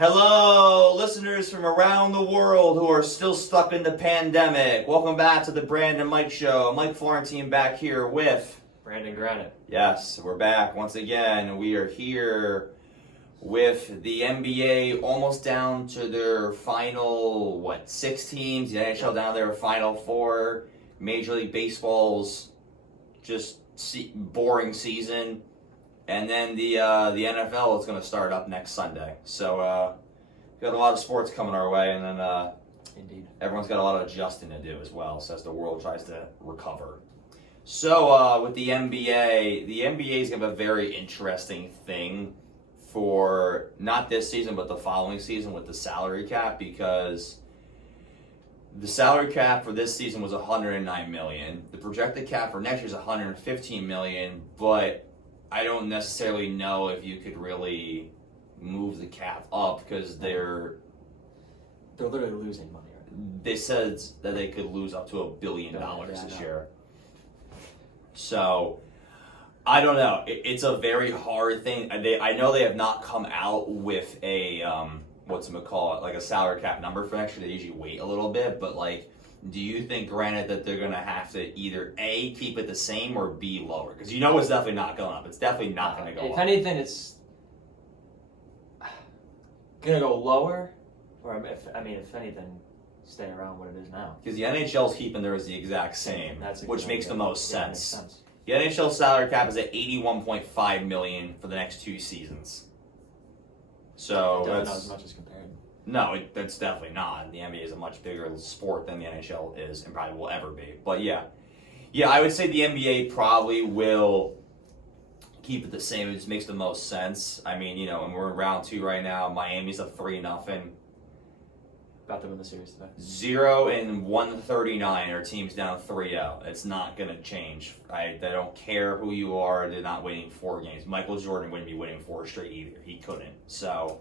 Hello, listeners from around the world who are still stuck in the pandemic. Welcome back to the Brandon Mike Show. Mike Florentine back here with... Brandon Granite. Yes, we're back once again. We are here with the NBA almost down to their final, 6 teams. The NHL down to their final 4. Major League Baseball's just boring season. And then the NFL is going to start up next Sunday. So we got a lot of sports coming our way, and then Indeed. Everyone's got a lot of adjusting to do as well, so as the world tries to recover. So with the NBA is going to have a very interesting thing for not this season, but the following season with the salary cap, because the salary cap for this season was $109 million. The projected cap for next year is $115 million, but I don't necessarily know if you could really move the cap up because they're literally losing money, right? They said that they could lose up to $1 billion this year. So I don't know. It's a very hard thing. I know they have not come out with a like a salary cap number for next year. They usually wait a little bit, but do you think, granted, that they're going to have to either A, keep it the same, or B, lower? Because you know it's definitely not going up. It's definitely not going to go up. If anything, it's going to go lower, or if anything, stay around what it is now. Because the NHL's keeping theirs the exact same, which makes the most sense. Makes sense. The NHL salary cap is at $81.5 million for the next 2 seasons. So Definitely not as much as compared. No, that's definitely not. The NBA is a much bigger sport than the NHL is and probably will ever be. But yeah, I would say the NBA probably will keep it the same. It just makes the most sense. I mean, and we're in round 2 right now. Miami's up 3-0. About to win the series today. 0-139. Our team's down 3-0. It's not going to change. They don't care who you are. They're not winning 4 games. Michael Jordan wouldn't be winning 4 straight either. He couldn't. So...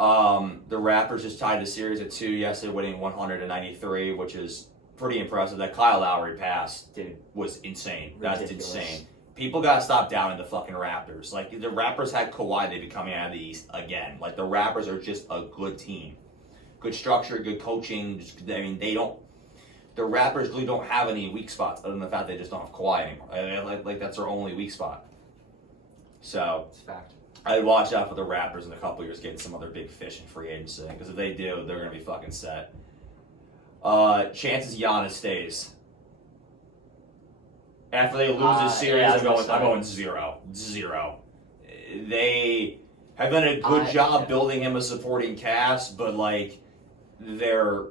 the Raptors just tied the series at 2 yesterday, winning 100-93, which is pretty impressive. That Kyle Lowry pass was insane. That's insane. People gotta stop doubting the fucking Raptors. The Raptors had Kawhi, they'd be coming out of the East again. The Raptors are just a good team. Good structure, good coaching. The Raptors really don't have any weak spots other than the fact they just don't have Kawhi anymore. That's their only weak spot. So. It's a fact. I'd watch out for the Raptors in a couple years getting some other big fish in free agency, because if they do, they're going to be fucking set. Chances Giannis stays. After they lose this series, I'm going 0. They have done a good job building him a supporting cast, but they're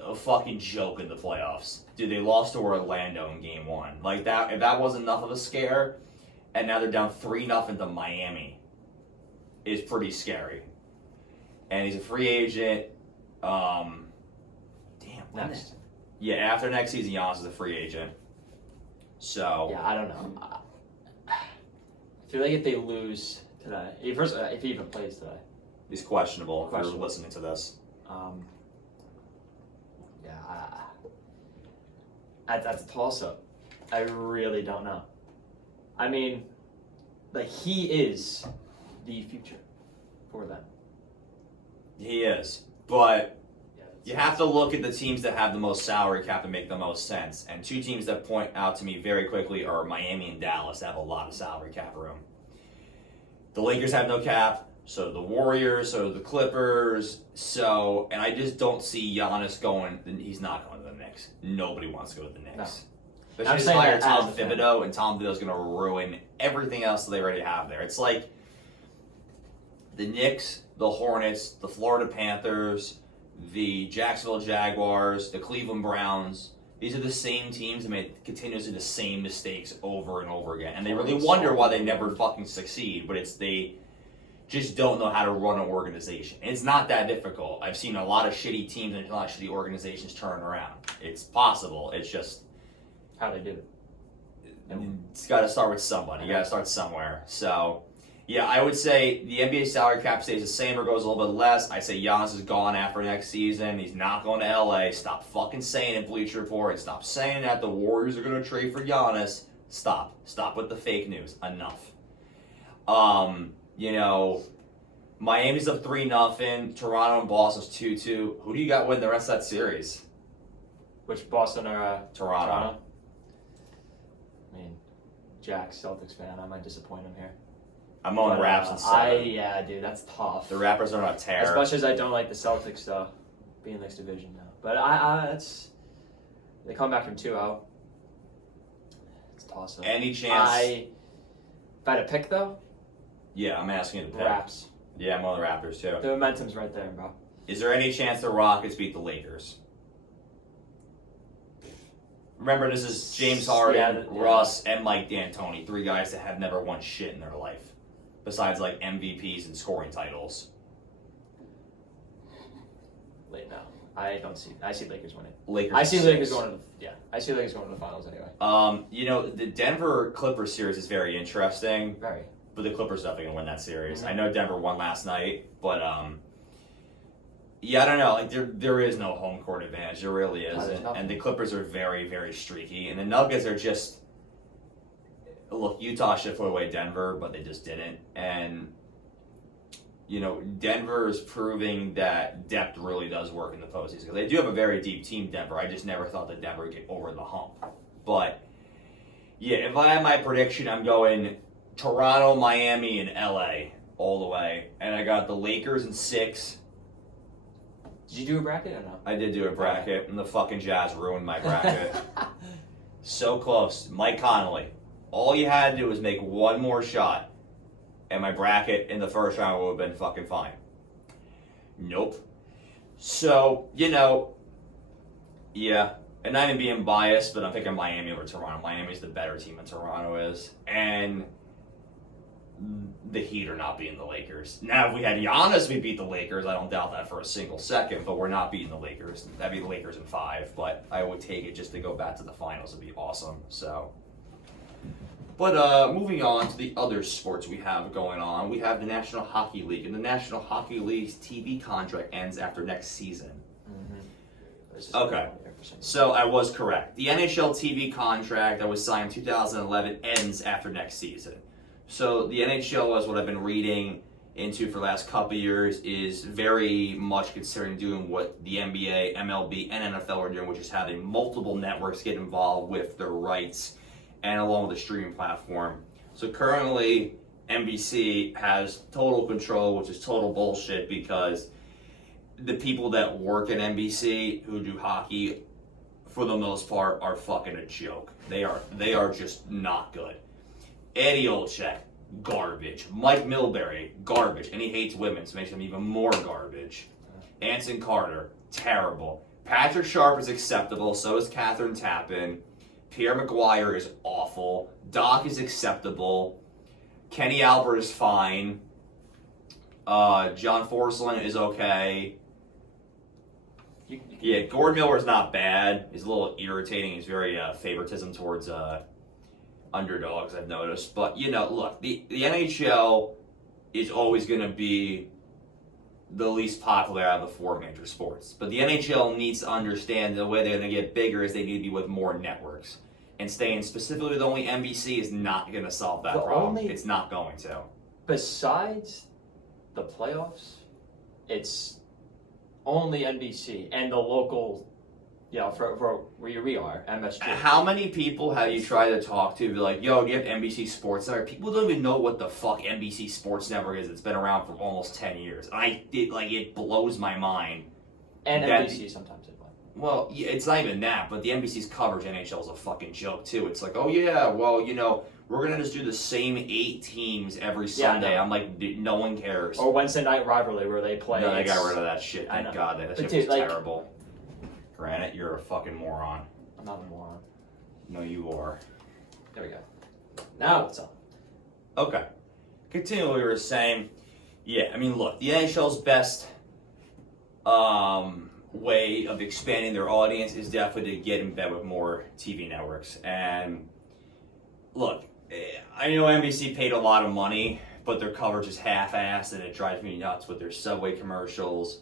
a fucking joke in the playoffs. Dude, they lost to Orlando in game 1. If that wasn't enough of a scare, and now they're down 3-0 to Miami. Is pretty scary. And he's a free agent. Next. Yeah, after next season, Giannis is a free agent. So. Yeah, I don't know. I feel like if they lose today, if he even plays today. He's questionable. If you're listening to this. That's a toss-up. I really don't know. I mean, he is the future for them. He is. But you have to look at the teams that have the most salary cap to make the most sense. And 2 teams that point out to me very quickly are Miami and Dallas that have a lot of salary cap room. The Lakers have no cap, so do the Warriors, so do the Clippers. And I just don't see Giannis going. He's not going to the Knicks. Nobody wants to go to the Knicks. No. They should just hire Tom Thibodeau, and Tom Thibodeau's going to ruin everything else that they already have there. It's like the Knicks, the Hornets, the Florida Panthers, the Jacksonville Jaguars, the Cleveland Browns. These are the same teams that make continuously the same mistakes over and over again. And they really wonder why they never fucking succeed, but they just don't know how to run an organization. And it's not that difficult. I've seen a lot of shitty teams and a lot of shitty organizations turn around. It's possible. It's just how they do it. It's got to start with somebody. You got to start somewhere. So, yeah, I would say the NBA salary cap stays the same or goes a little bit less. I say Giannis is gone after next season. He's not going to LA. Stop fucking saying it, Bleacher Report. And stop saying that the Warriors are going to trade for Giannis. Stop. Stop with the fake news. Enough. Miami's up 3-0. Toronto and Boston's 2-2. Who do you got win the rest of that series? Which Boston or Toronto. I mean, Jack, Celtics fan. I might disappoint him here. I'm on Raps and 7. Yeah, dude, that's tough. The Raptors are on a tear. As much as I don't like the Celtics, though, being next division now. But they come back from 2-0. It's a toss-up. Any chance? If I had to pick, though, Yeah, I'm asking you to pick. Raps. Yeah, I'm on the Raptors too. The momentum's right there, bro. Is there any chance the Rockets beat the Lakers? Remember, this is James Harden, Russ, and Mike D'Antoni. 3 guys that have never won shit in their life. Besides, like, MVPs and scoring titles. No, I don't see. I see Lakers winning. Lakers. I see Lakers going to the. I see Lakers going to the finals anyway. You know, the Denver Clippers series is very interesting. Very. But the Clippers definitely gonna win that series. Mm-hmm. I know Denver won last night, but yeah, I don't know. Like there is no home court advantage. There really isn't. And the Clippers are very, very streaky. And the Nuggets are just look. Utah should put away Denver, but they just didn't. And you know, Denver is proving that depth really does work in the postseason because they do have a very deep team. Denver. I just never thought that Denver would get over the hump. But yeah, if I had my prediction, I'm going Toronto, Miami, and LA all the way. And I got the Lakers in 6. Did you do a bracket or no? I did do a bracket, and the fucking Jazz ruined my bracket. So close. Mike Connolly. All you had to do was make one more shot, and my bracket in the first round would have been fucking fine. Nope. So, you know, yeah. And not even being biased, but I'm picking Miami over Toronto. Miami's the better team than Toronto is. And the Heat are not beating the Lakers. Now, if we had Giannis, we'd beat the Lakers. I don't doubt that for a single second, but we're not beating the Lakers. That'd be the Lakers in 5, but I would take it just to go back to the finals. It'd be awesome. So, but moving on to the other sports we have going on, we have the National Hockey League, and the National Hockey League's TV contract ends after next season. Mm-hmm. Okay. So I was correct. The NHL TV contract that was signed in 2011 ends after next season. So the NHL, as what I've been reading into for the last couple of years, is very much considering doing what the NBA, MLB, and NFL are doing, which is having multiple networks get involved with their rights and along with the streaming platform. So currently, NBC has total control, which is total bullshit because the people that work at NBC who do hockey, for the most part, are fucking a joke. They are just not good. Eddie Olczyk, garbage. Mike Milbury, garbage. And he hates women, so makes him even more garbage. Anson Carter, terrible. Patrick Sharp is acceptable, so is Catherine Tappan. Pierre McGuire is awful. Doc is acceptable. Kenny Albert is fine. John Forslund is okay. Yeah, Gord Miller is not bad. He's a little irritating. He's very favoritism towards underdogs, I've noticed. But, you know, look, the NHL is always going to be the least popular out of the 4 major sports. But the NHL needs to understand the way they're going to get bigger is they need to be with more networks. And staying specifically with only NBC is not going to solve that problem. It's not going to. Besides the playoffs, it's only NBC and the local, for where we are, MSG. How many people have you tried to talk to be like, yo, do you have NBC Sports Network? People don't even know what the fuck NBC Sports Network is. It's been around for almost 10 years. It blows my mind. And NBC sometimes it might. Well, it's not even that, but the NBC's coverage of NHL is a fucking joke, too. It's like, oh, yeah, well, we're going to just do the same 8 teams every Sunday. I'm like, no one cares. Or Wednesday night rivalry where they play. No, they got rid of that shit. Thank God. That shit was terrible. Granted, you're a fucking moron. I'm not a moron. No, you are. There we go. Now what's up? Okay. Continue what you were saying. Yeah, I mean, look, the NHL's best way of expanding their audience is definitely to get in bed with more TV networks. And look, I know NBC paid a lot of money, but their coverage is half-assed, and it drives me nuts with their Subway commercials.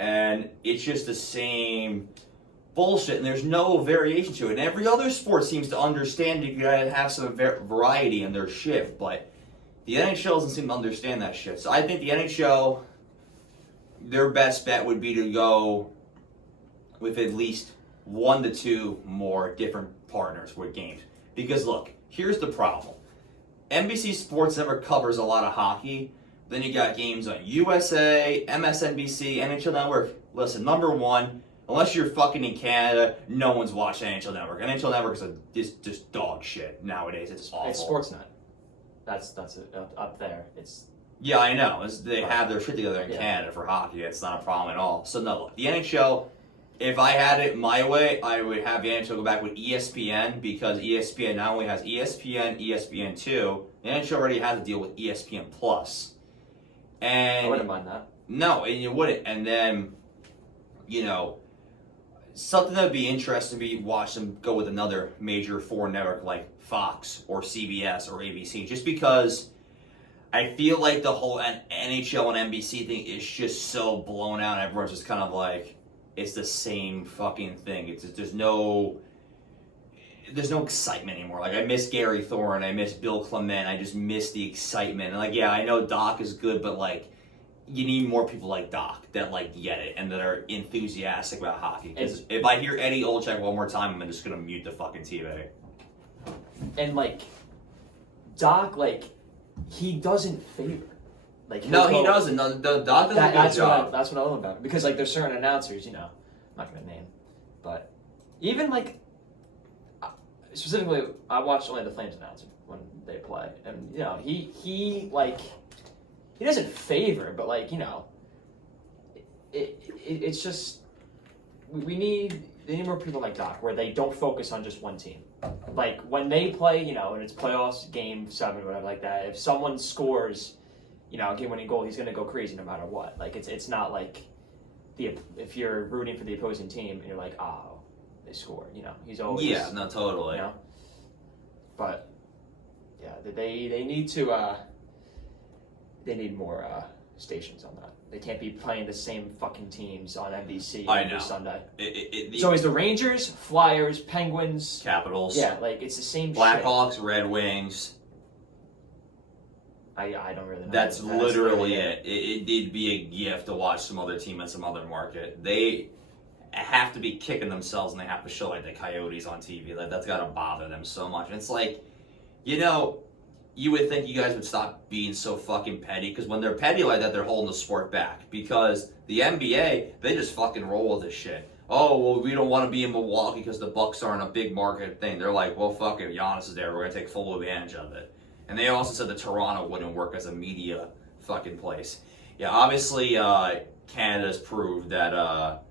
And it's just the same bullshit, and there's no variation to it. And every other sport seems to understand you gotta have some variety in their shift, but The NHL doesn't seem to understand that shit. So I think the NHL, their best bet would be to go with at least 1 to 2 more different partners with games. Because look, here's the problem. NBC Sports never covers a lot of hockey. Then you got games on USA, MSNBC, NHL Network. Listen, number one, unless you're fucking in Canada, no one's watching NHL Network. NHL Network is just dog shit nowadays. It's awful. It's Sportsnet. That's it, up there. It's Yeah, I know. They have their shit together in Canada for hockey. It's not a problem at all. So no, the NHL. If I had it my way, I would have the NHL go back with ESPN because ESPN not only has ESPN, ESPN2, the NHL already has a deal with ESPN Plus. And I wouldn't mind that. No, and you wouldn't. And then, something that would be interesting to be watch them go with another major foreign network like Fox or CBS or ABC, just because I feel like the whole NHL and NBC thing is just so blown out. Everyone's just kind of like, it's the same fucking thing. There's no excitement anymore. Like, I miss Gary Thorne, I miss Bill Clement, I just miss the excitement. And like, yeah, I know Doc is good, but like, you need more people like Doc that like get it and that are enthusiastic about hockey. Because if I hear Eddie Olczyk one more time, I'm just gonna mute the fucking TV. And like, Doc, like, he doesn't favor. Like, no, he doesn't. No, Doc doesn't do a good job. That's what I love about it. Because like, there's certain announcers, I'm not gonna name, but even like, specifically, I watch only the Flames announcer when they play, and he like, he doesn't favor, but like, it's just they need more people like Doc where they don't focus on just one team. Like when they play, and it's playoffs, game 7 or whatever like that. If someone scores, a game-winning goal, he's gonna go crazy no matter what. Like it's not like if you're rooting for the opposing team and you're like, oh, they score. He's always no, totally. But yeah, they need to they need more stations on that. They can't be playing the same fucking teams on NBC every Sunday. It's always the Rangers, Flyers, Penguins, Capitals. Yeah, like it's the same Blackhawks, Red Wings. I don't really know. That's literally it. It'd be a gift to watch some other team in some other market. They have to be kicking themselves and they have to show like the Coyotes on TV. Like that's gotta bother them so much. And it's like, you would think you guys would stop being so fucking petty, because when they're petty like that, they're holding the sport back. Because the NBA, they just fucking roll with this shit. Oh, well, we don't want to be in Milwaukee because the Bucks aren't a big market thing. They're like, well, fuck it, Giannis is there. We're going to take full advantage of it. And they also said that Toronto wouldn't work as a media fucking place. Yeah, obviously, Canada's proved that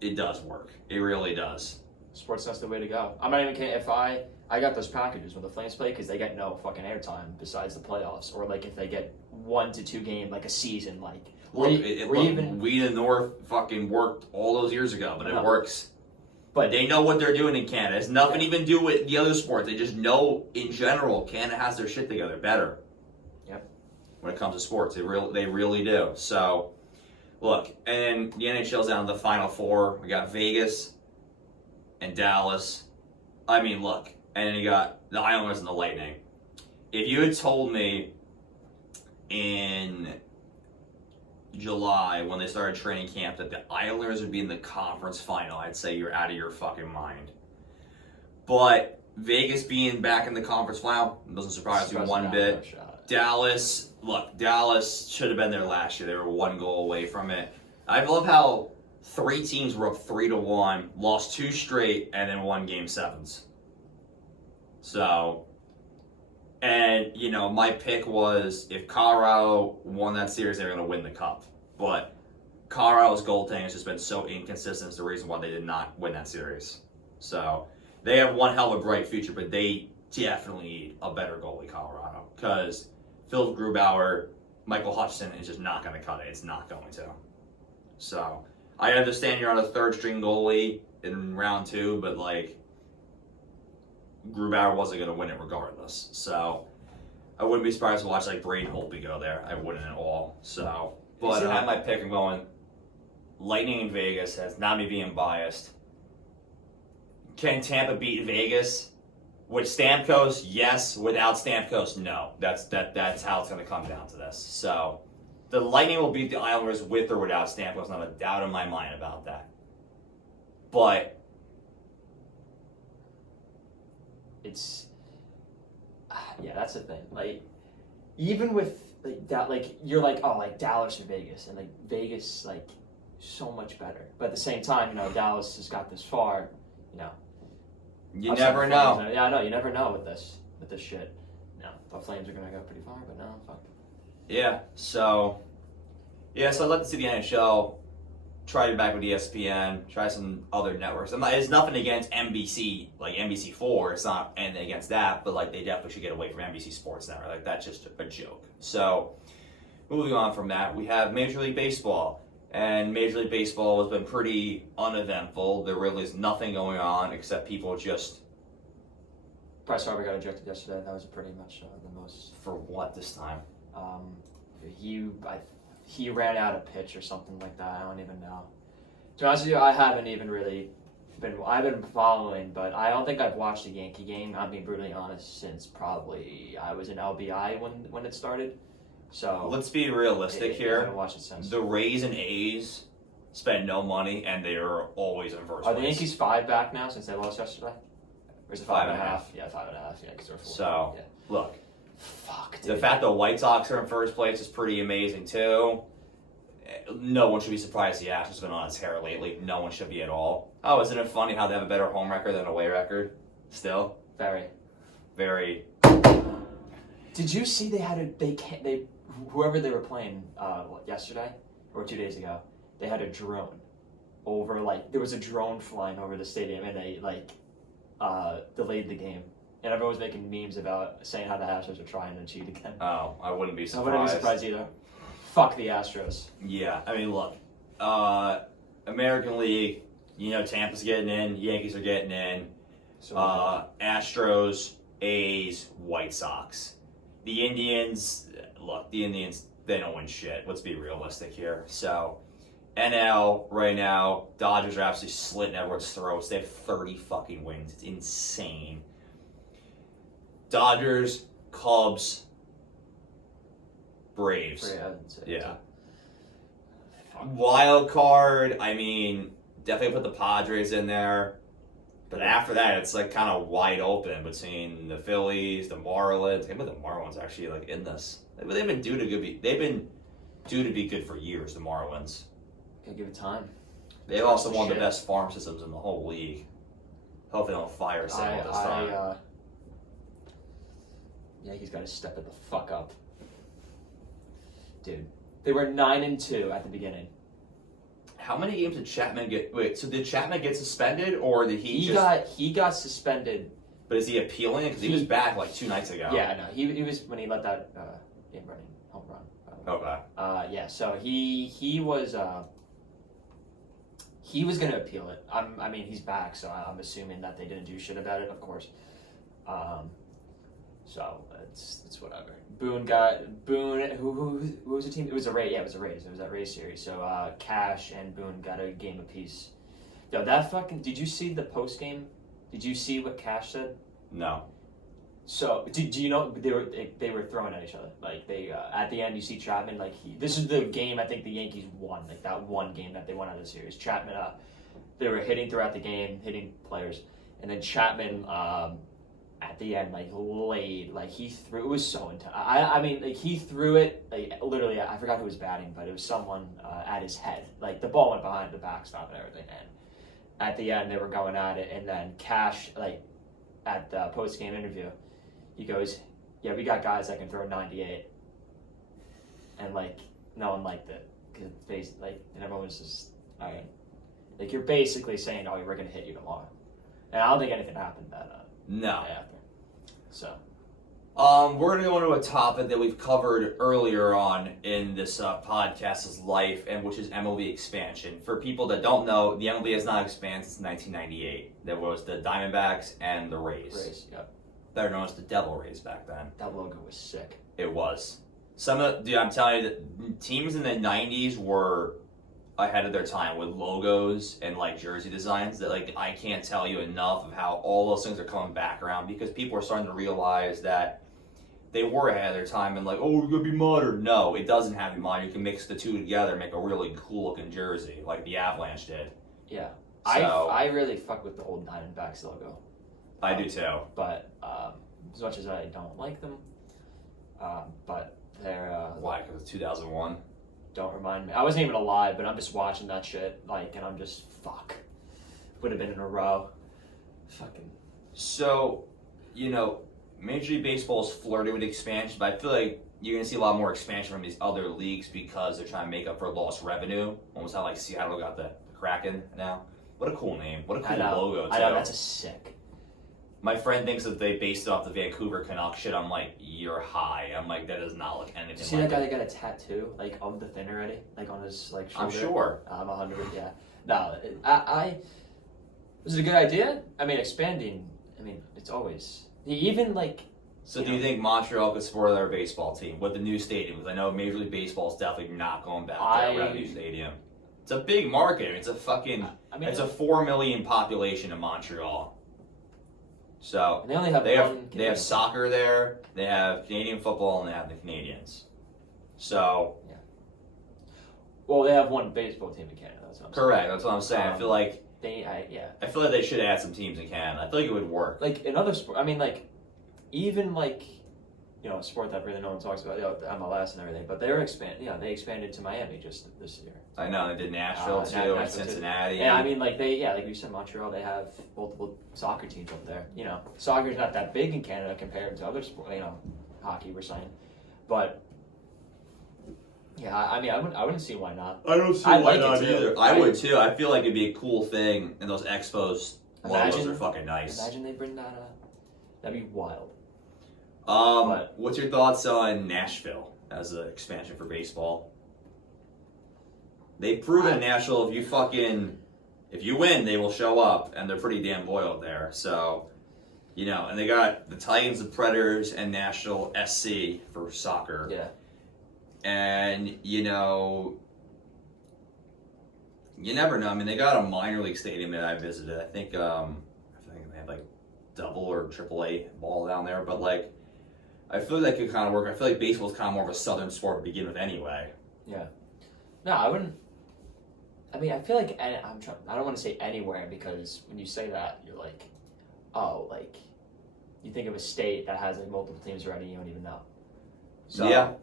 it does work. It really does. Sportsnet's the way to go. I'm not even kidding. If I got those packages when the Flames play because they get no fucking airtime besides the playoffs, or like if they get 1 to 2 games like a season, like we in the North fucking worked all those years ago, but it works. But they know what they're doing in Canada. It's nothing even to do with the other sports. They just know in general Canada has their shit together better. Yep. When it comes to sports, they really do. So look, and the NHL's down to the Final Four. We got Vegas and Dallas. I mean, look. And then you got the Islanders and the Lightning. If you had told me in July, when they started training camp, that the Islanders would be in the conference final, I'd say you're out of your fucking mind. But Vegas being back in the conference final doesn't surprise me one bit. Dallas should have been there last year. They were 1 goal away from it. I love how 3 teams were up 3-1, lost 2 straight, and then won game 7s. So, and, my pick was if Colorado won that series, they were going to win the cup. But Colorado's goaltending has just been so inconsistent. It's the reason why they did not win that series. So, they have one hell of a bright future, but they definitely need a better goalie, Colorado. Because Phil Grubauer, Michael Hutchinson is just not going to cut it. It's not going to. So, I understand you're on a 3rd-string goalie in round 2, but, like, Grubauer wasn't going to win it regardless. So, I wouldn't be surprised to watch, like, Braden Holtby go there. I wouldn't at all. So, but I have my pick. I'm going Lightning in Vegas. That's not me being biased. Can Tampa beat Vegas? With Stamkos, yes. Without Stamkos, no. That's how it's going to come down to this. So, the Lightning will beat the Islanders with or without Stamkos. Not a doubt in my mind about that. But it's that's the thing. Like, even with like that, like you're like, oh, like Dallas or Vegas, and like Vegas, like so much better. But at the same time, you know, Dallas has got this far. You know, you never know. Yeah, I know. You never know with this shit. No, the Flames are gonna go pretty far, but no, fuck. Yeah. So I'd like to see the NHL try it back with ESPN, try some other networks. It's nothing against NBC, like NBC4. It's not anything against that, but like they definitely should get away from NBC Sports Network. Like that's just a joke. So moving on from that, we have Major League Baseball. And Major League Baseball has been pretty uneventful. There really is nothing going on except people just... Bryce Harper got ejected yesterday. That was pretty much the most... For what this time? He ran out of pitch or something like that. I don't even know. To be honest with you, I haven't even really I've been following, but I don't think I've watched a Yankee game, I'm being brutally honest, since probably I was in LBI when it started. So let's be realistic here. I haven't watched it since. The Rays and A's spend no money, and they are always in first place. Are the Yankees 5 back now since they lost yesterday? Or is it 5.5? Yeah, 5.5. Yeah, because they're 4. So, look. Fuck, dude. The fact the White Sox are in first place is pretty amazing, too. No one should be surprised the Astros have been on its hair lately. No one should be at all. Oh, isn't it funny how they have a better home record than away record? Still? Very. Did you see whoever they were playing yesterday or 2 days ago, they had a drone over, like, there was a drone flying over the stadium, and they, like, delayed the game. And everyone was making memes about saying how the Astros are trying to cheat again. Oh, I wouldn't be surprised. I wouldn't be surprised either. Fuck the Astros. Yeah, I mean, look, American League, you know, Tampa's getting in, Yankees are getting in, So, Astros, A's, White Sox. The Indians, they don't win shit. Let's be realistic here. So, NL right now, Dodgers are absolutely slitting everyone's throats. They have 30 fucking wins. It's insane. Dodgers, Cubs, Braves. Yeah. Wild card, I mean, definitely put the Padres in there. But after that, it's like kind of wide open between the Phillies, the Marlins. I think the Marlins actually like in this. They've been due to be good for years. The Marlins. Gotta give it time. They've also one of the best farm systems in the whole league. Hope they don't fire Sale this time. Yankees got to step it the fuck up, dude. They were 9-2 at the beginning. How many games did Chapman get? Wait, so did Chapman get suspended, or did he got suspended? But is he appealing it? Because he was back like 2 nights ago. Yeah, no, he was when he let that game-running home run. Okay. Yeah, so he was going to appeal it. I mean, he's back, so I'm assuming that they didn't do shit about it, of course. So it's whatever. Boone. Who was the team? It was a Rays. Yeah, it was a Rays. It was that Rays series. So Cash and Boone got a game apiece. Yo, that fucking. Did you see the post game? Did you see what Cash said? No. So do you know they were throwing at each other? Like they at the end you see Chapman this is the game I think the Yankees won, like that one game that they won out of the series. Chapman they were hitting throughout the game, hitting players, and then Chapman at the end he threw. It was so intense. I mean like he threw it like literally. I forgot who was batting, but it was someone at his head. Like the ball went behind the backstop and everything. And at the end they were going at it, and then Cash at the post game interview. He goes, yeah, we got guys that can throw 98. And, no one liked it. Because, and everyone was just, all right. Like, you're basically saying, oh, we're going to hit you tomorrow. And I don't think anything happened no. after. So. We're going to go into a topic that we've covered earlier on in this podcast's life, and which is MLB expansion. For people that don't know, the MLB has not expanded since 1998. There was the Diamondbacks and the Rays. Yep. Better known as the Devil Rays back then. That logo was sick. It was. I'm telling you, the teams in the 90s were ahead of their time with logos and like jersey designs that like I can't tell you enough of how all those things are coming back around because people are starting to realize that they were ahead of their time and like, oh, we're gonna be modern. No, it doesn't have to be modern. You can mix the two together and make a really cool looking jersey like the Avalanche did. Yeah. So, I really fuck with the old Diamondbacks logo. I do too. But as much as I don't like them, but they're Why? Because it's 2001. don't remind me. I wasn't even alive, but I'm just watching that shit, like, and I'm just, fuck. Would have been in a row. Fucking. So, you know, Major League Baseball's flirting with expansion, but I feel like you're going to see a lot more expansion from these other leagues because they're trying to make up for lost revenue. Almost how, like, Seattle got the Kraken now. What a cool name. What a cool logo, too. I know, that's a sick. My friend thinks that they based it off the Vancouver Canucks shit. I'm like, you're high. I'm like, that does not look anything Did you see like that guy it. that got a tattoo, like, of the thing already? Like, on his, like, shoulder? I'm sure. I'm 100, yeah. No, was it a good idea? I mean, expanding, I mean, it's always, even, like... So do you think Montreal could support their baseball team with the new stadium? Because I know Major League Baseball is definitely not going back there without a new stadium. It's a big market. It's a fucking... it's a 4 million population in Montreal. So and they only have they have soccer there, they have Canadian football, and they have the Canadians. So yeah. Well, they have one baseball team in Canada. That's what I'm correct. saying. That's what I'm saying. I feel like I feel like they should add some teams in Canada. I feel like it would work. Like in other sport, I mean, like even like a sport that really no one talks about, the MLS and everything. But they're they expanded to Miami just this year. I know they did Nashville too, and Cincinnati. Yeah, I mean, like like you said, Montreal, they have multiple soccer teams up there. You know, soccer's not that big in Canada compared to other sports. You know, hockey we're saying, but yeah, I mean, I wouldn't see why not. I don't see why like not either. I would too. I feel like it'd be a cool thing, and those Expos logos are fucking nice. Imagine they bring that up. That'd be wild. What's your thoughts on Nashville as an expansion for baseball? They've proven Nashville, if you win, they will show up, and they're pretty damn loyal there. So, and they got the Titans, the Predators, and Nashville SC for soccer. Yeah. And, you never know. I mean, they got a minor league stadium that I visited. I think they have like double or triple A ball down there, but like, I feel like it could kind of work. I feel like baseball is kind of more of a southern sport to begin with anyway. Yeah. No, I wouldn't. I mean, I feel like I don't want to say anywhere because when you say that, you're like, oh, like, you think of a state that has like multiple teams already, you don't even know. So, yeah.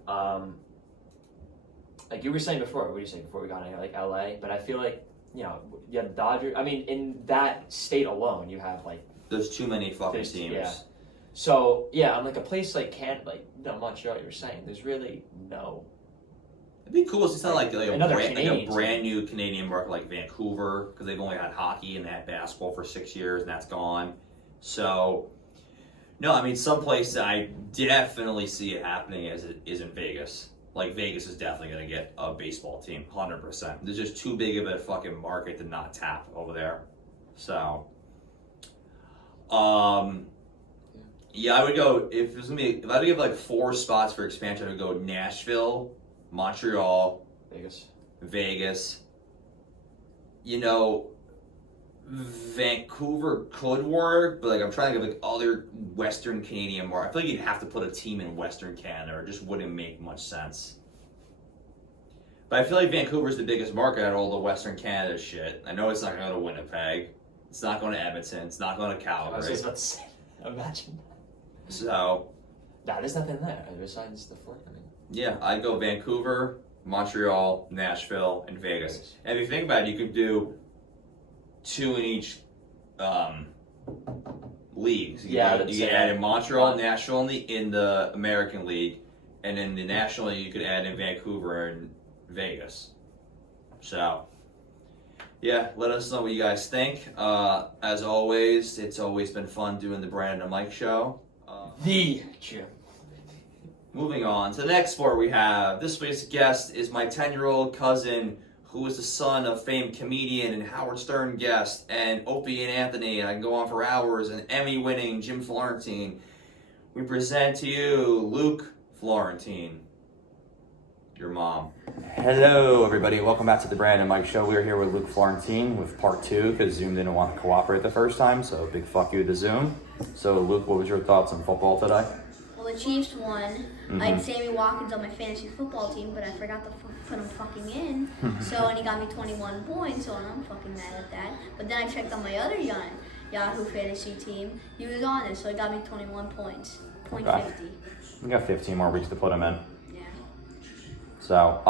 Like you were saying before, what did you say before we got in here, like LA? But I feel like, you have Dodgers. I mean, in that state alone, you have like. There's too many fucking teams. Yeah. So, yeah, on like a place like Montreal, you were saying, there's really no. It'd be cool. It's not like a brand new Canadian market like Vancouver because they've only had hockey and they had basketball for 6 years and that's gone. So, no, I mean, some place I definitely see it happening is in Vegas. Like, Vegas is definitely going to get a baseball team, 100%. There's just too big of a fucking market to not tap over there. So, yeah, I would go, if I had to give like 4 spots for expansion, I would go Nashville, Montreal, Vegas. Vancouver could work, but like I'm trying to get like other Western Canadian market. I feel like you'd have to put a team in Western Canada, or it just wouldn't make much sense. But I feel like Vancouver's the biggest market out of all the Western Canada shit. I know it's not going to go to Winnipeg. It's not going to Edmonton. It's not going to Calgary. I was just about to say, imagine. So. Nah, there's nothing there besides the Fort. I mean. Yeah, I'd go Vancouver, Montreal, Nashville, and Vegas. And if you think about it, you could do 2 in each league. So you could add in Montreal, Nashville in the American League, and in the National League you could add in Vancouver and Vegas. So, yeah, let us know what you guys think. As always, it's always been fun doing the Brandon and Mike show. The Jim. Moving on to the next sport we have. This week's guest is my 10-year-old cousin, who is the son of famed comedian and Howard Stern guest, and Opie and Anthony, and I can go on for hours, and Emmy-winning Jim Florentine. We present to you Luke Florentine. Your mom. Hello, everybody. Welcome back to the Brand and Mike Show. We're here with Luke Florentine with part 2 because Zoom didn't want to cooperate the first time, so big fuck you to Zoom. So, Luke, what was your thoughts on football today? Well, the Chiefs won. I had Sammy Watkins on my fantasy football team, but I forgot to put him fucking in. And he got me 21 points, so I'm fucking mad at that. But then I checked on my other Yahoo fantasy team. He was on it, so he got me 21 points. Point Okay. 50. We got 15 more weeks to put him in. Yeah. So,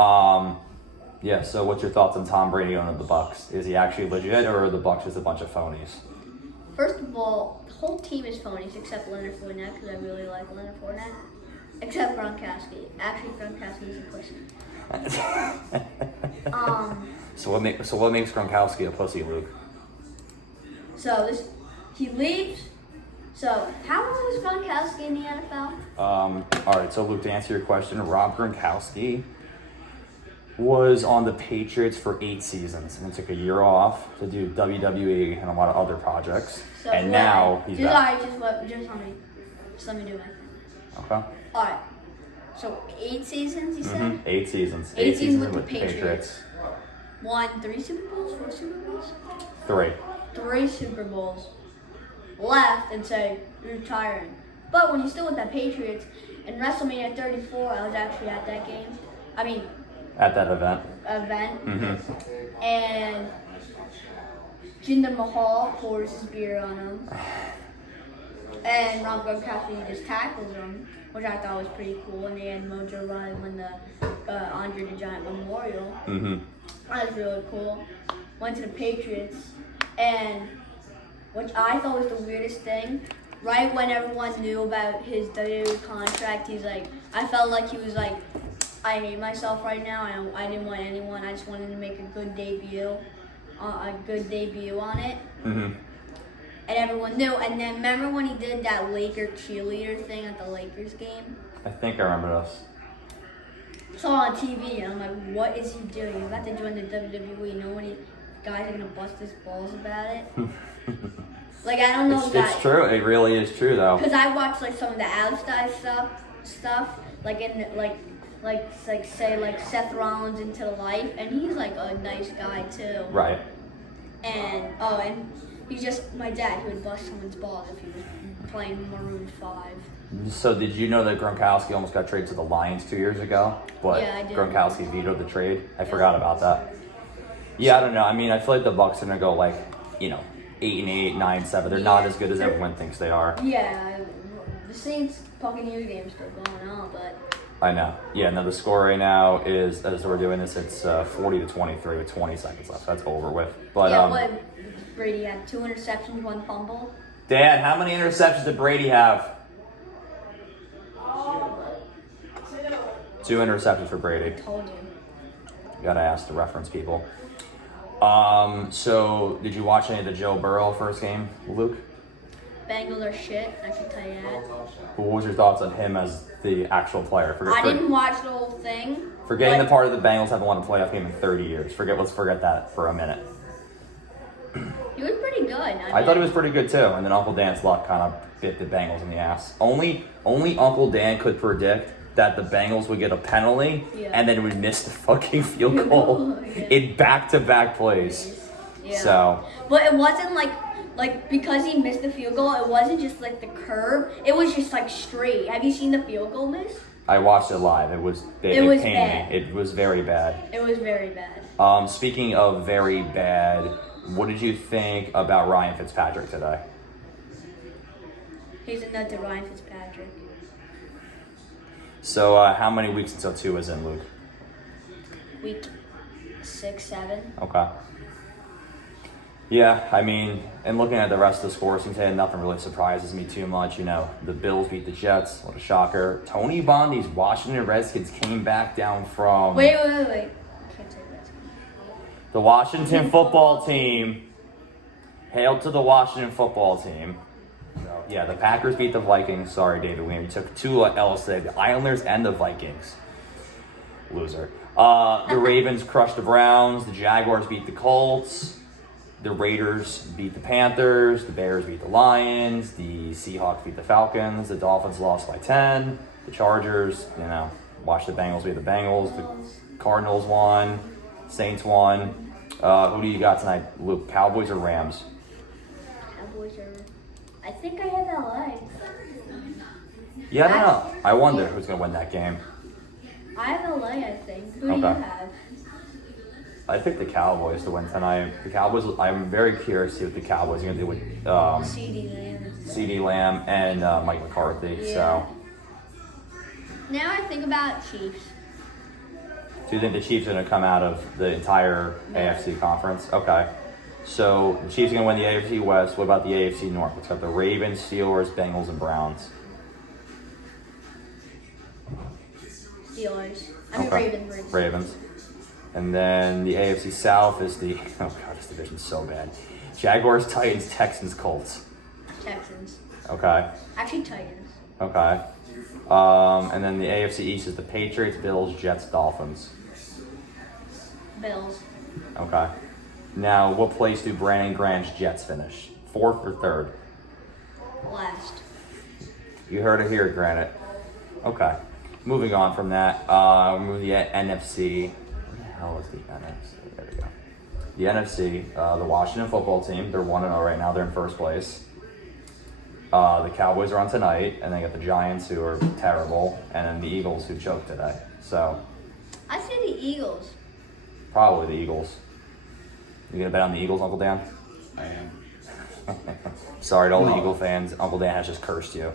so what's your thoughts on Tom Brady owning the Bucs? Is he actually legit, or are the Bucs just a bunch of phonies? First of all, the whole team is phonies except Leonard Fournette, because I really like Leonard Fournette. Except Gronkowski. Actually, Gronkowski is a pussy. So what makes Gronkowski a pussy, Luke? He leaves. So, how long was Gronkowski in the NFL? All right, so Luke, to answer your question, Rob Gronkowski was on the Patriots for 8 seasons and took a year off to do WWE and a lot of other projects. So and now he's back. Just let me do my thing. Okay. All right. So 8 seasons, you said? 8 seasons. 8 seasons with the Patriots. Won 3 Super Bowls, 4 Super Bowls? 3. 3 Super Bowls. Left and said, you're retiring. But when you're still with the Patriots, in WrestleMania 34, I was actually at that game. At that event. And Jinder Mahal pours his beer on him. And Rob Gronkowski just tackles him, which I thought was pretty cool. And they had Mojo Rawley win the Andre the Giant Memorial. That was really cool. Went to the Patriots, and which I thought was the weirdest thing. Right when everyone knew about his WWE contract, he's like, I felt like he was like, I hate myself right now. I didn't want anyone. I just wanted to make a good debut on it. And everyone knew. And then remember when he did that Laker cheerleader thing at the Lakers game? I think I remember this. Saw on TV, and I'm like, what is he doing? He's about to join the WWE. No one, guys are gonna bust his balls about it. Like, I don't know It's true. It really is true, though. Because I watched like some of the outside stuff, like in like Seth Rollins into life, and he's like a nice guy too. Right. And he's just my dad, who would bust someone's balls if he was playing Maroon 5. So did you know that Gronkowski almost got traded to the Lions 2 years ago? But Yeah, I did. Gronkowski vetoed the trade. I forgot about that. Yeah, I don't know. I mean, I feel like the Bucs are gonna go 8-8, 9-7. They're not as good as everyone thinks they are. Yeah, the Saints Buccaneers game is still going on, but I know. Yeah, no, the score right now is, as we're doing this, it's 40-23 with 20 seconds left. That's over with. But what Brady had 2 interceptions, 1 fumble. Dad, how many interceptions did Brady have? 2 interceptions for Brady. Told you. You gotta ask the reference people. So did you watch any of the Joe Burrow first game, Luke? Bengals are shit, I can tell you that. What was your thoughts on him as the actual player? I didn't watch the whole thing. Forgetting the part of the Bengals haven't won a playoff game in 30 years. Let's forget that for a minute. He was pretty good. I thought he was pretty good too, and then Uncle Dan's luck kind of bit the Bengals in the ass. Only Uncle Dan could predict that the Bengals would get a penalty and then would miss the fucking field goal in back-to-back plays. Yeah. So, but it wasn't like because he missed the field goal, it wasn't just like the curve. It was just like straight. Have you seen the field goal miss? I watched it live. It was pained bad. me. It was very bad. It was very bad. Speaking of very bad, what did you think about Ryan Fitzpatrick today? He's another Ryan Fitzpatrick. So, how many weeks until 2 is in, Luke? Week 6, 7. Okay. Yeah, I mean, and looking at the rest of the scores, nothing really surprises me too much. You know, the Bills beat the Jets. What a shocker. Tony Bondi's Washington Redskins came back down from... Wait. I can't say Redskins. The Washington football team. Hail to the Washington football team. Yeah, the Packers beat the Vikings. Sorry, David Weiner. You took 2 L's today. The Islanders and the Vikings. Loser. The Ravens crushed the Browns. The Jaguars beat the Colts. The Raiders beat the Panthers. The Bears beat the Lions. The Seahawks beat the Falcons. The Dolphins lost by 10. The Chargers, Watch the Bengals beat the Bengals. The Cardinals won. Saints won. Who do you got tonight, Luke? Cowboys or Rams? Cowboys are. I think I have LA. Yeah, I don't know. I wonder who's going to win that game. I have LA, I think. Who do you Okay. have? I picked the Cowboys to win tonight. The Cowboys, I'm very curious to see what the Cowboys are going to do with CD Lamb. CeeDee Lamb and Mike McCarthy. Yeah. So, Now I think about Chiefs. do you think the Chiefs are going to come out of the entire AFC conference? Okay. So, the Chiefs are going to win the AFC West. What about the AFC North? It's got the Ravens, Steelers, Bengals, and Browns. Steelers. I mean Okay. Ravens. Ravens. And then the AFC South is the, oh God, this division's so bad. Jaguars, Titans, Texans, Colts. Texans. Okay. Actually, Titans. Okay. And then the AFC East is the Patriots, Bills, Jets, Dolphins. Bills. Okay. Now, what place do Brandon Grant's Jets finish? 4th or 3rd? Last. You heard it here, Granite. Okay. Moving on from that, move the NFC. Where the hell is the NFC? There we go. The NFC, the Washington football team, they're 1-0 right now. They're in first place. The Cowboys are on tonight, and then you got the Giants, who are terrible, and then the Eagles, who choked today. So, I say the Eagles. probably the Eagles. You gonna bet on the Eagles, Uncle Dan? I am. Sorry to all the No. Eagle fans. Uncle Dan has just cursed you.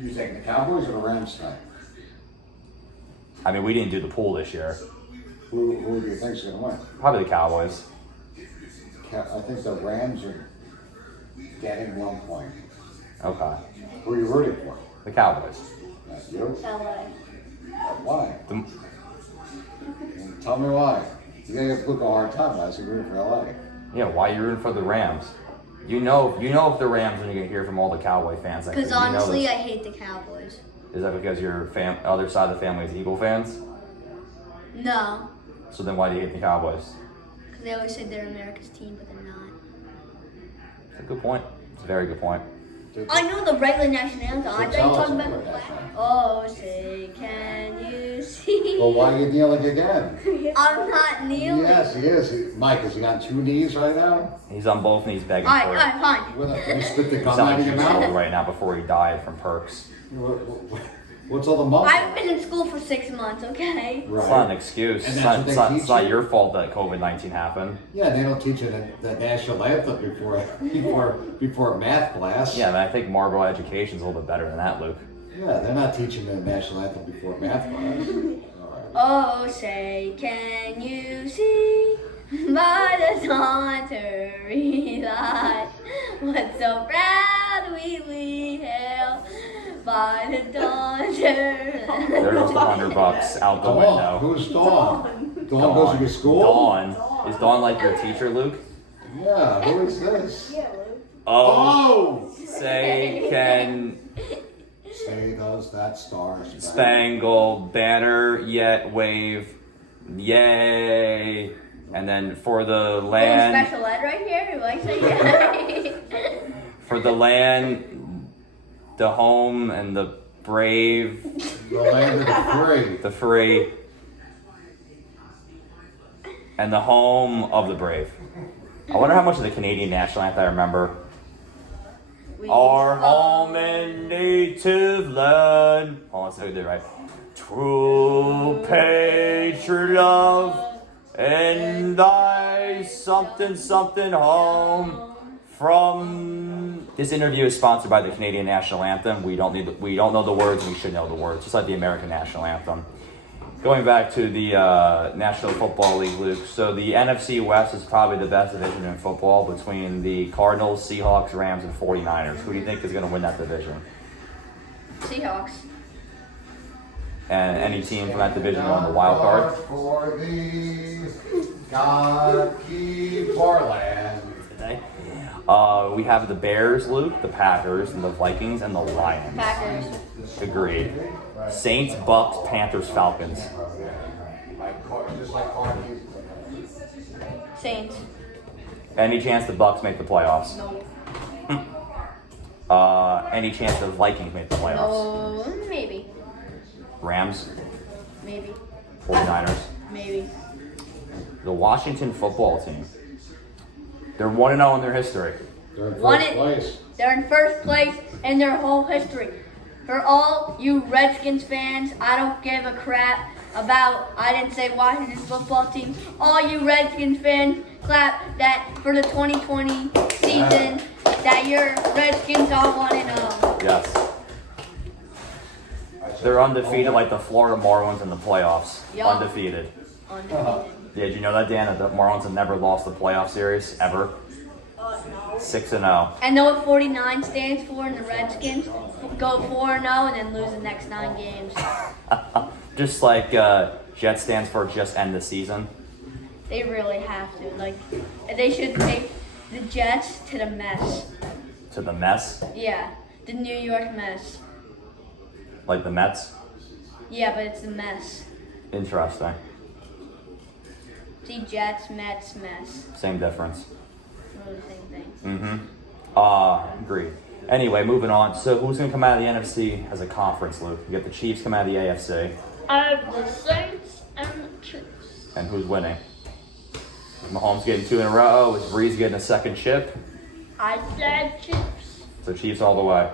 You take the Cowboys or the Rams tonight? I mean, we didn't do the pool this year. Who do you think's going to win? Probably the Cowboys. I think the Rams are getting 1 point. Okay. Who are you rooting for? The Cowboys. That's you? LA. Why? The, Tell me why. You gotta give Luke a hard time. I was rooting for LA. yeah, why are you rooting for the Rams? You know if the Rams, when you're gonna hear from all the Cowboy fans. Like, Because you know honestly, this. I hate the Cowboys. Is that because your other side of the family is Eagle fans? No. So then why do you hate the Cowboys? Because they always say they're America's team, but they're not. It's a good point. It's a very good point. I know the regular national anthem. I thought you tell were us talking about about. the national anthem. Oh, say, can you see? Well, why are you kneeling again? I'm not kneeling. Yes, he is. Mike, has he got 2 knees right now? He's on both knees begging for it. Alright, fine. What the, you spit the He gum sounds out like of your Jim Florentine mouth? right now before he died from perks. What's all the mumbling? I've been in school for 6 months, okay? It's not an Right. excuse. And It's that's not, what they it's not, teach it's not you? your fault that COVID-19 happened. Yeah, they don't teach you the national anthem before math class. Yeah, and I think Marlboro education's a little bit better than that, Luke. Yeah, they're not teaching the national anthem before math class. All right. Oh, say, can you see by the dawn's early light what so proudly we hailed by the dawn's early light? There goes the $100 out the Dawn. window. Who's Dawn? Dawn goes to your school? Dawn. Is Dawn like your teacher, Luke? Yeah, who is this? Oh, Oh! say can Say does that star spangled banner yet wave, yay! And then for the land, Special ed right here? Who likes it? Yeah. for the land, the home and the brave, The land of the free. the free, and the home of the brave. I wonder how much of the Canadian national anthem I remember. We Our fall. home and native land. Hold on, so we did it right. True patriot love and thy something something home from. This interview is sponsored by the Canadian national anthem. We don't know the words, and we should know the words, just like the American national anthem. Going back to the National Football League, Luke. So the NFC West is probably the best division in football between the Cardinals, Seahawks, Rams, and 49ers. Who do you think is going to win that division? Seahawks. And any team from that division on the wild card? For thee, God keep our land. Today. We have the Bears, Luke, the Packers, and the Vikings, and the Lions. Packers. Agreed. Saints, Bucks, Panthers, Falcons. Just like Cardi's. Saints. Any chance the Bucks make the playoffs? No. Any chance the Vikings make the playoffs? No. Maybe. Rams, Maybe. 49ers. Maybe. The Washington football team. They're 1-0 in their history. They're in Won first it. place. They're in first place in their whole history. For all you Redskins fans, I don't give a crap about, I didn't say Washington football team. All you Redskins fans, clap that for the 2020 season that your Redskins are 1-0. Yes. They're undefeated like the Florida Marlins in the playoffs. Yeah. Undefeated. Undefeated. Did you know that, Dan? That the Marlins have never lost the playoff series ever. 6-0. And know what 49 stands for in the Redskins? Go 4-0 and then lose the next 9 games. Just like Jet stands for just end the season. They really have to. Like, they should take the Jets to the mess. To the mess, Yeah, the New York mess. like the Mets. Yeah, but it's a mess. Interesting. See, Jets, Mets, mess. Same difference. Really the same thing. Agreed. Anyway, moving on. So who's going to come out of the NFC as a conference, Luke? You got the Chiefs come out of the AFC. I have the Saints and the Chiefs. And who's winning? Mahomes getting 2 in a row. Is Breeze getting a second chip? I said Chiefs. So Chiefs all the way.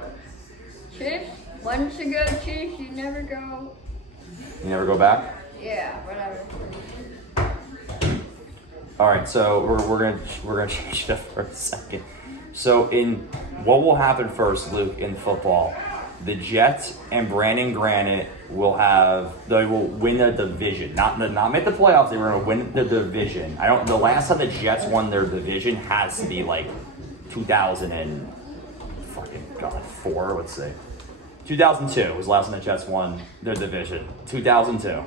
Chiefs? Once you go Chiefs, you never go. You never go back? Yeah, whatever. All right, so we're gonna change it up for a second. So in what will happen first, Luke, in football? The Jets and Brandon Granite they will win the division. Not make the playoffs, they were gonna win the division. The last time the Jets won their division has to be like 2004, let's see. 2002 was the last time the Jets won their division. 2002.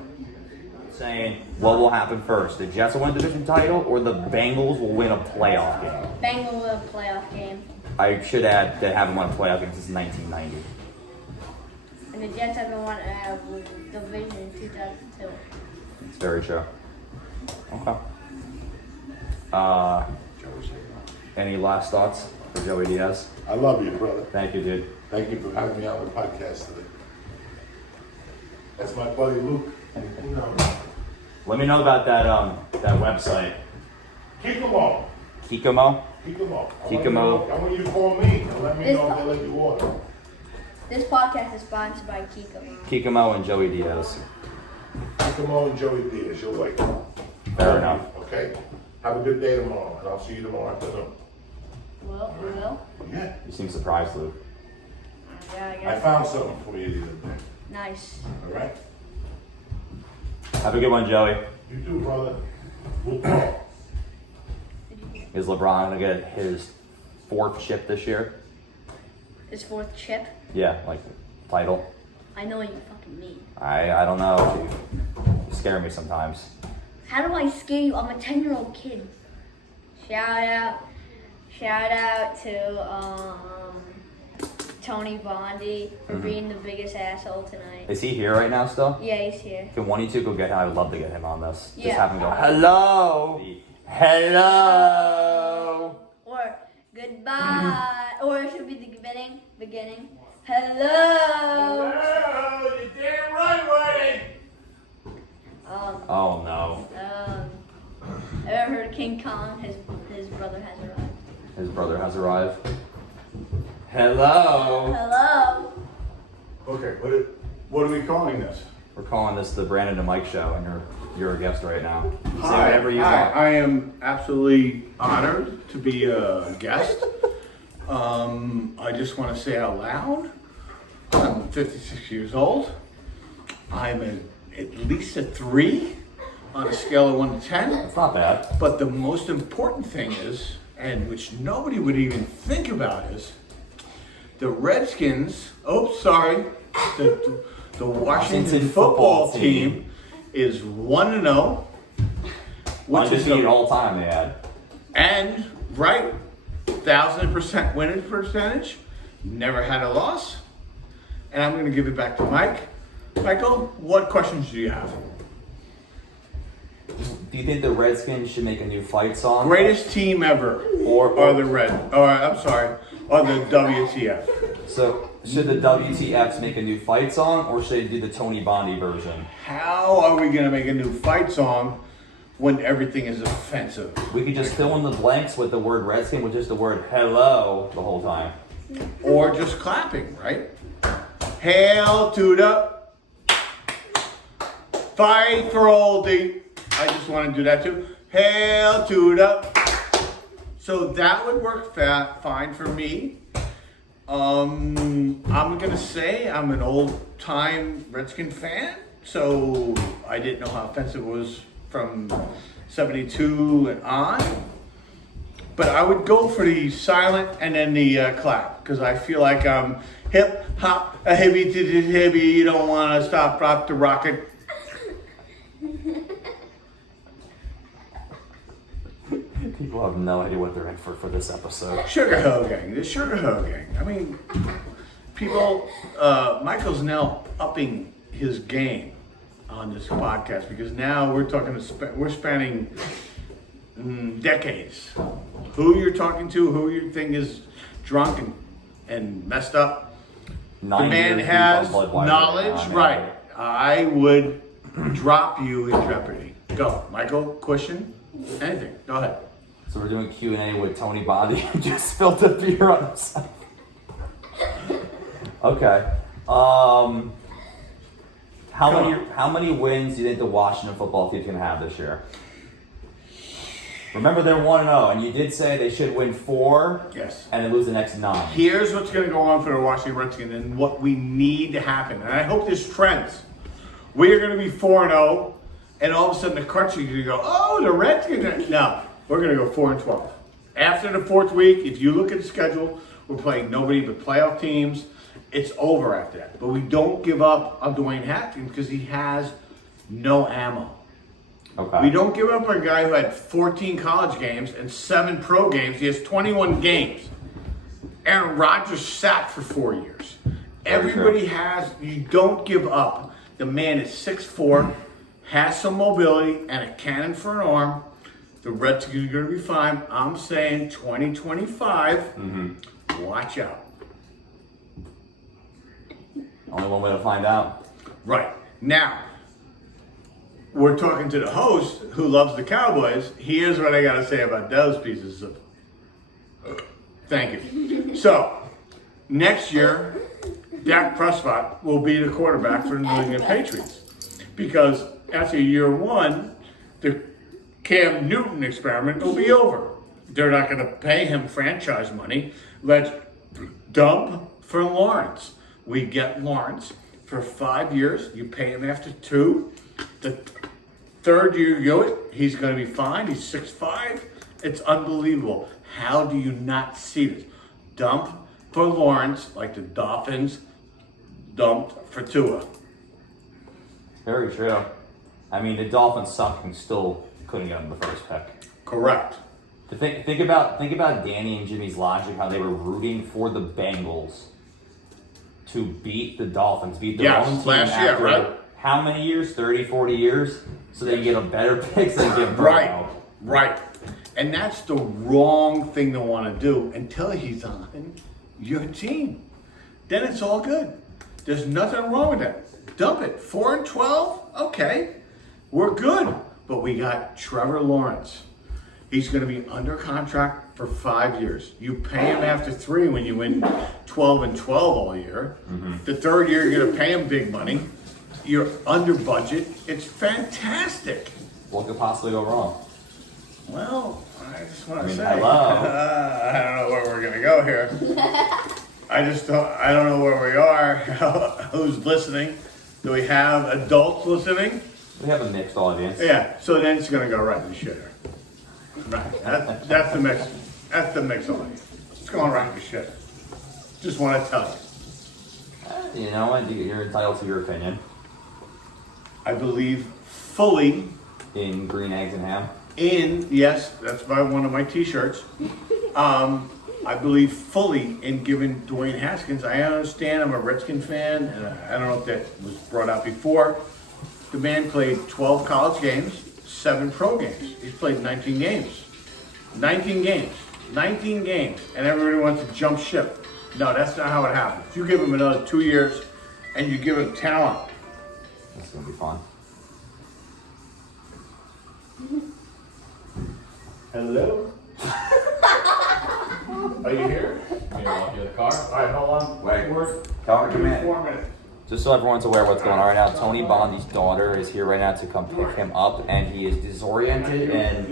Saying what will happen first? The Jets will win the division title or the Bengals will win a playoff game? Bengals will win a playoff game. I should add they haven't won a playoff game since 1990. And the Jets haven't won a division in 2002. It's very true. Okay. Any last thoughts for Joey Diaz? I love you, brother. Thank you, dude. Thank you for having me on the podcast today. That's my buddy Luke. You know, Let me know about that website. keep them all. Kikomo? Keep them all. Kikomo. I want you to call me and let me know if they let you order. This podcast is sponsored by Kiko. Kikomo and Joey Diaz. Kikomo and Joey Diaz, you'll like them. Fair enough. Okay? Have a good day tomorrow, and I'll see you tomorrow afternoon. Well, we will. Yeah. You seem surprised, Luke. Yeah, I I guess. found something for you the other day. Nice. All right? Have a good one, Joey. You too, brother. We'll talk. Is LeBron gonna get his 4th chip this year? His 4th chip. Yeah, like title. I know what you fucking mean. I don't know, Chief. You scare me sometimes. How do I scare you? I'm a 10-year-old kid. Shout out to Tony Bondi for being the biggest asshole tonight. Is he here right now still? Yeah, he's here. Can one of you two go get him? I would love to get him on this. Just Yeah. have him go, hello! Hello! Or goodbye. Or it should be the beginning. Hello. You're damn right, Woody. Oh no. I ever heard of King Kong? His brother has arrived. His brother has arrived. Hello! Hello. Okay, what are we calling this? We're calling this the Brandon and Mike Show, and you're a guest right now. Say whatever you want. I am absolutely honored to be a guest. I just want to say out loud, I'm 56 years old. I'm at least a 3 on a scale of 1 to 10. It's not bad. But the most important thing is, and which nobody would even think about, is the Redskins, the Washington football team is 1-0, which is Undefeated all time they had. and right, 1,000% winning percentage, never had a loss. And I'm going to give it back to Mike. Michael, what questions do you have? Do you think the Redskins should make a new fight song? Greatest team ever, Or or the WTF? So, should the WTFs make a new fight song, or should they do the Tony Bondi version? How are we gonna make a new fight song when everything is offensive? We could just fill in the blanks with the word Redskin with just the word hello the whole time. Or just clapping, right? Hail to the fight for oldie. I just want to do that too. Hail to the. So that would work fine for me. I'm gonna say I'm an old-time Redskin fan, so I didn't know how offensive it was from '72 and on. But I would go for the silent and then the clap, because I feel like I'm hip hop a hippie to the hippie. You don't want to stop, rock the rocket. People have no idea what they're in for this episode. Sugar Hill Gang, the Sugar Hill Gang. I mean, people, Michael's now upping his game on this podcast, because now we're talking, we're spanning decades. Who you're talking to, who you think is drunk and messed up. The man has knowledge, right? I would drop you in jeopardy. Go, Michael. Question? Anything? Go ahead. So we're doing Q&A with Tony Bondi, who just spilled a beer on himself. Okay. How many wins do you think the Washington football team's gonna have this year? Remember, they're 1-0, and you did say they should win 4. Yes. And then lose the next 9. Here's what's going to go on for the Washington Redskins and what we need to happen. And I hope this trends. We are going to be 4-0, and all of a sudden the country is going to go, oh, the Redskins. No, we're going to go 4-12. After the 4th week, if you look at the schedule, we're playing nobody but playoff teams. It's over after that. But we don't give up on Dwayne Haskins because he has no ammo. Okay. We don't give up on a guy who had 14 college games and 7 pro games. He has 21 games. Aaron Rodgers sat for 4 years. Everybody has, you don't give up. The man is 6'4", has some mobility, and a cannon for an arm. The Redskins are going to be fine. I'm saying 2025, watch out. Only one way to find out. Right. Now, we're talking to the host who loves the Cowboys. Here's what I got to say about those pieces of... Thank you. So, next year, Dak Prescott will be the quarterback for the New England Patriots. Because after year 1, the Cam Newton experiment will be over. They're not going to pay him franchise money. Let's dump for Lawrence. We get Lawrence for 5 years. You pay him after 2. The 3rd year you do it, he's going to be fine. He's 6'5". It's unbelievable. How do you not see this? Dump for Lawrence like the Dolphins dumped for Tua. Very true. I mean, the Dolphins sucked and still couldn't get him the first pick. Correct. To think about Danny and Jimmy's logic, how they were rooting for the Bengals to beat the Dolphins, beat their own team last year, after right? How many years? 30, 40 years? So they can get a better pick than give Burrow. Right. And that's the wrong thing to want to do until he's on your team. Then it's all good. There's nothing wrong with that. Dump it. 4-12? Okay. We're good. But we got Trevor Lawrence. He's going to be under contract for 5 years. You pay him after 3 when you win 12-12 all year. The 3rd year, you're going to pay him big money. You're under budget. It's fantastic. What could possibly go wrong? Well, I just want to say, hello. I don't know where we're going to go here. I don't know where we are. Who's listening? Do we have adults listening? We have a mixed audience. Yeah, so then it's going to go right in the shitter. Right, that's the mix. That's the mix audience. It's going right in the shitter. Just want to tell you. You know what? You're entitled to your opinion. I believe fully In green eggs and ham. yes, that's one of my t-shirts. I believe fully in giving Dwayne Haskins. I understand I'm a Redskin fan, and I don't know if that was brought out before. The man played 12 college games, 7 pro games. He's played 19 games. 19 games. 19 games. And everybody wants to jump ship. No, that's not how it happens. You give him another 2 years, and you give him talent. That's gonna be fun. Hello? Are you here? You walk in the car? All right, hold on. Wait. Tell her to come in. 4 minutes. Just so everyone's aware of what's going on right now, Tony Bondi's daughter is here right now to come pick him up, and he is disoriented and